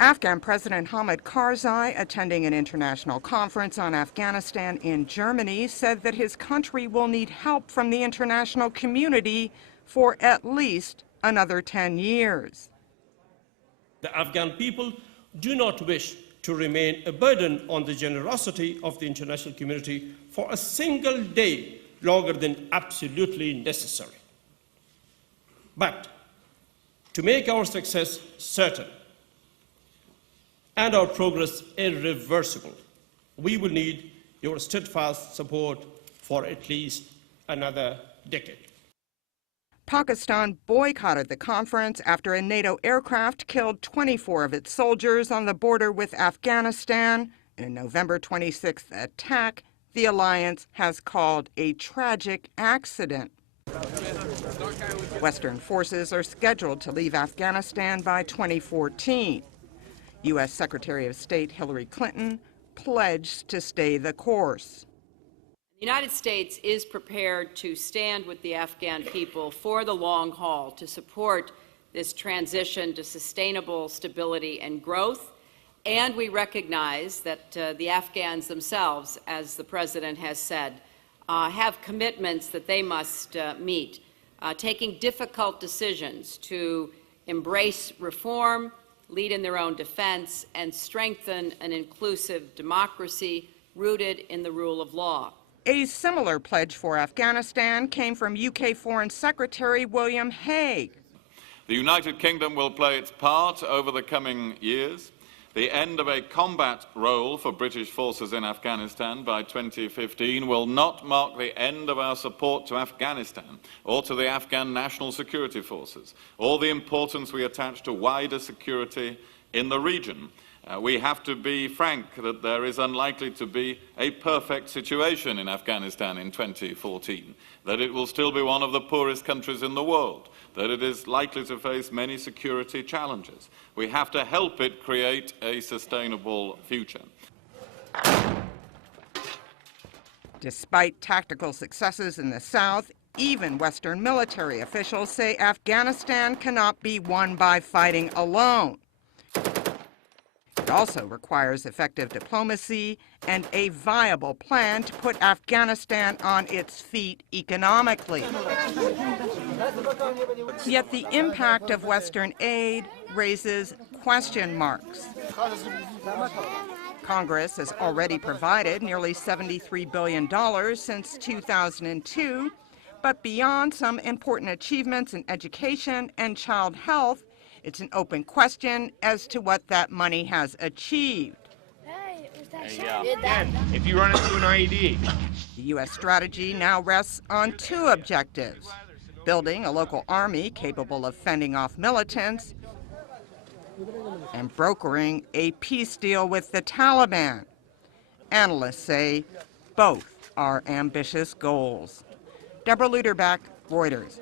Afghan President Hamid Karzai, attending an international conference on Afghanistan in Germany, said that his country will need help from the international community for at least another 10 years. The Afghan people do not wish to remain a burden on the generosity of the international community for a single day longer than absolutely necessary. But to make our success certain and our progress irreversible, we will need your steadfast support for at least another decade. Pakistan boycotted the conference after a NATO aircraft killed 24 of its soldiers on the border with Afghanistan. In a November 26th attack, the alliance has called a tragic accident. Western forces are scheduled to leave Afghanistan by 2014. U.S. Secretary of State Hillary Clinton pledged to stay the course. The United States is prepared to stand with the Afghan people for the long haul to support this transition to sustainable stability and growth. And we recognize that the Afghans themselves, as the President has said, have commitments that they must meet, taking difficult decisions to embrace reform, lead in their own defense, and strengthen an inclusive democracy rooted in the rule of law. A similar pledge for Afghanistan came from UK Foreign Secretary William Hague. The United Kingdom will play its part over the coming years. The end of a combat role for British forces in Afghanistan by 2015 will not mark the end of our support to Afghanistan or to the Afghan National Security Forces, or the importance we attach to wider security in the region. We have to be frank that there is unlikely to be a perfect situation in Afghanistan in 2014, that it will still be one of the poorest countries in the world, that it is likely to face many security challenges. We have to help it create a sustainable future. Despite tactical successes in the South, even Western military officials say Afghanistan cannot be won by fighting alone. It also requires effective diplomacy and a viable plan to put Afghanistan on its feet economically. Yet the impact of Western aid raises question marks. Congress has already provided nearly $73 billion since 2002, but beyond some important achievements in education and child health, it's an open question as to what that money has achieved. If you run into an IED. The U.S. strategy now rests on two objectives: building a local army capable of fending off militants and brokering a peace deal with the Taliban. Analysts say both are ambitious goals. Deborah Luderback, Reuters.